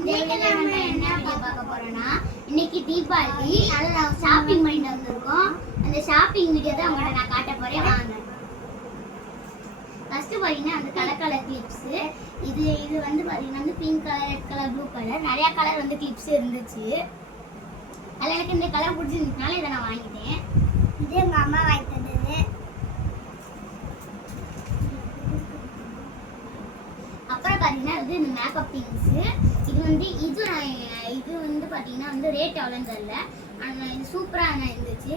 இன்னைக்கு நம்ம என்ன வீடியோ பார்க்க போறோம்னா இன்னைக்கு தீபாவளி அதனால நான் ஷாப்பிங் பண்ணிட்டு வந்திருக்கோம். அந்த ஷாப்பிங் வீடியோ தான் உங்கள்ட்ட நான் காட்ட போறேன். வாங்க. ஃபர்ஸ்ட் பாத்தீங்கன்னா அந்த கலர் கிளிப்ஸ் இது வந்து பாத்தீங்கன்னா வந்து pink colour, red colour, blue colour நிறைய கலர் வந்து கிளிப்ஸ் இருந்துச்சு. அதில் எனக்கு இந்த கலர் பிடிச்சிருந்ததுனால இதை நான் வாங்கிட்டேன். இது எங்க அம்மா வாங்கி தந்தது. அப்புறம் பாத்தீங்கன்னா இது இந்த மேக்கப் திங்ஸ். இது வந்து பாத்தீங்கன்னா வந்து ரேட் எவ்வளோன்னு தெரியல. ஆனால் இது சூப்பராக இருந்துச்சு.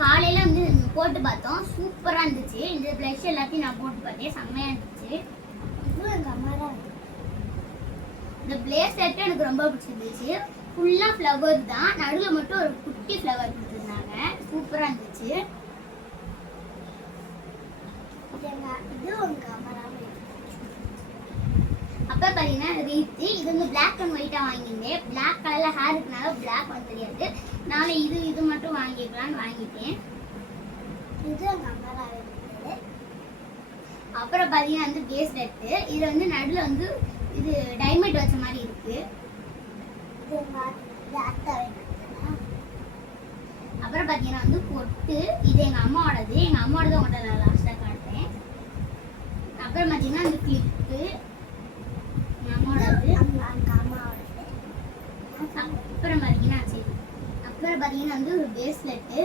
காலையில் வந்து போட்டு பார்த்தோம், சூப்பராக இருந்துச்சு. இந்த ப்ளஷ் எல்லாத்தையும் நான் போட்டு பார்த்தேன், செம்மையாக இருந்துச்சு. எங்கள் அம்மா தான் இந்த பிளேசர்ட்டு எனக்கு ரொம்ப பிடிச்சிருந்துச்சு. ஃபுல்லாக ஃப்ளவர் தான், நடுவில் மட்டும் ஒரு குட்டி ஃப்ளவர் கொடுத்துருந்தாங்க, சூப்பராக இருந்துச்சு. இது உங்கள் அம்மா தான். அப்புறம் பார்த்தீங்கன்னா ரீத்து இது வந்து பிளாக் அண்ட் ஒயிட்டாக வாங்கியிருந்தேன். பிளாக் கலரில் ஹேர் இருக்கனால பிளாக் வந்து தெரியாது. நாளை இது மட்டும் வாங்கிக்கலான்னு வாங்கிட்டேன். இது எங்கள் அம்மா தான் இருந்தது. அப்புறம் பார்த்தீங்கன்னா வந்து பேஸ்லெட்டு. இது வந்து நடுவில் வந்து இது டைமண்ட் வச்ச மாதிரி இருக்கு. அப்புறம் பார்த்தீங்கன்னா வந்து பொட்டு. இது எங்கள் அம்மாவோடது. எங்கள் அம்மாவோடது உங்கள்கிட்ட நான் லாஸ்ட்டாக காட்டுறேன். அப்புறம் பார்த்தீங்கன்னா அந்த கிளிப்பு அப்புறம் பாத்தீங்கன்னா வந்து ஒரு பேஸ்லெட்டு.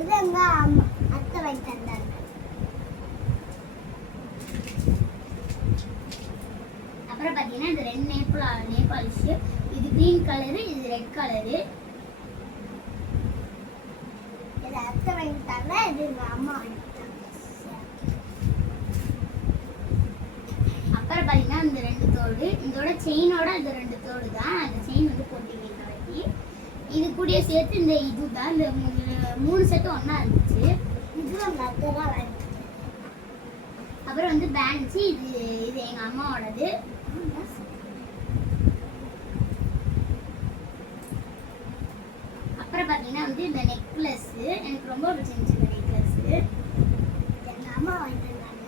இது எங்க அத்தை வாங்கி தந்தாங்க. அப்புறம் பாத்தீங்கன்னா இந்த ரெண்டு நெயில் பாலிஷ். இது கிரீன் கலரு, இது ரெட் கலரு. இது அத்தை வாங்கி தந்தாங்க, இது எங்க அம்மா வாங்கி தந்தாங்க. அப்புறம் பாத்தீங்கன்னா இந்த ரெண்டு தோடு, இதோட செயினோட இந்த ரெண்டு தோடு தான். அந்த செயின் வந்து போட்டிருக்கேன் கலட்டி. இது கூட சேர்த்து இந்த இதுதான், இந்த மூணு செட்டு ஒன்றா இருந்துச்சு. இது அந்த அத்தை தான் வாங்கிச்சு. அப்புறம் வந்து பேண்ட்ஸு. இது எங்கள் அம்மாவோடது. அப்புறம் பார்த்தீங்கன்னா வந்து இந்த நெக்லஸ்ஸு எனக்கு ரொம்ப பிடிச்சிருந்துச்சு. இந்த நெக்லஸ்ஸு எங்கள் அம்மா வாங்கிட்டு இருந்தாங்க.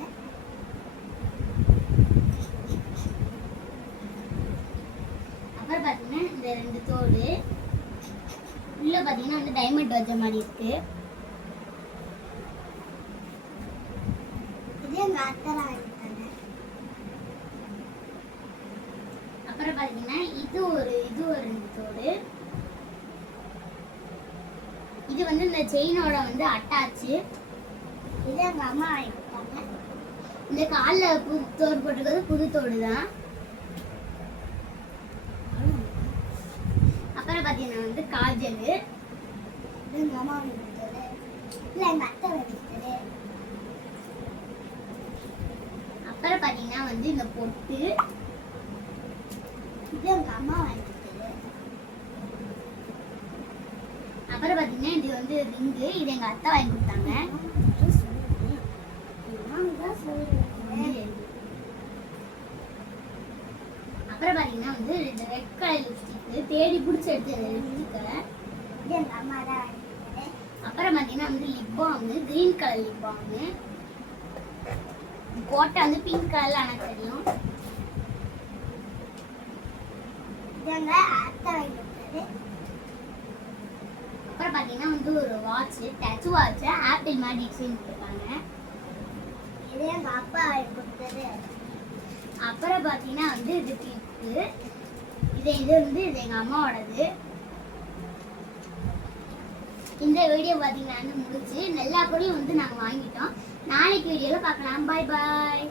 அப்புறம் பார்த்தீங்கன்னா இந்த ரெண்டு தோடு உள்ள பார்த்தீங்கன்னா வந்து டைமண்ட் வச்ச மாதிரி இருக்கு. இது எங்க அத்தை வாங்கிட்டாங்க. அப்புறம் பார்த்தீங்கன்னா இது ஒரு ரெண்டு தோடு. இது வந்து இந்த செயினோட வந்து அட்டாச்சு. இது எங்க அம்மா வாங்கிட்டாங்க. இந்த காலில் புது தோடு போட்டுக்கிறது புது தோடு தான். அப்புறம் பார்த்தீங்கன்னா வந்து காஜல். இது எங்கள் அம்மா வாங்கிட்டது, இல்லை எங்கள் அத்தை வாங்கிட்டது. அப்புறம் பார்த்தீங்கன்னா வந்து இந்த பொட்டு. இது எங்கள் அம்மா வாங்கிட்டது. அப்புறம் பார்த்தீங்கன்னா இது வந்து ரிங்கு. இது எங்கள் அத்தை வாங்கி கொடுத்தாங்க. அப்புறம் பார்த்தீங்கன்னா வந்து இந்த ரெட் கலர் லிப்ஸ்டிக்கு தேடி பிடிச்சி எடுத்து லிப்ஸ்டிக்கை இது எங்கள் அம்மா தான் வாங்கிட்டு. அப்புறம் பார்த்தீங்கன்னா வந்து lip balm, green colour lip balm. கோட்டை வந்து பிங்க் கலரில் எனக்கு தெரியும். இது எங்கள் அத்தை வாங்கி கொடுத்தது. அப்புறம் பார்த்தீங்கன்னா வந்து ஒரு வாட்ச், டச் வாட்ச், ஆப்பிள் மாதிரி டிசைன் கொடுத்துருக்காங்க. இது எங்கள் அப்பா வாங்கி கொடுத்தது. அப்புறம் பார்த்தீங்கன்னா வந்து இது கிளிப்பு. இது வந்து இது எங்கள் அம்மாவோடது. இந்த வீடியோ பார்த்தீங்கன்னா வந்து முடிச்சு எல்லா பொருளும் வந்து நாங்கள் வாங்கிட்டோம். நாளைக்கு வீடியோவில் பார்க்கலாம். பாய் பாய்.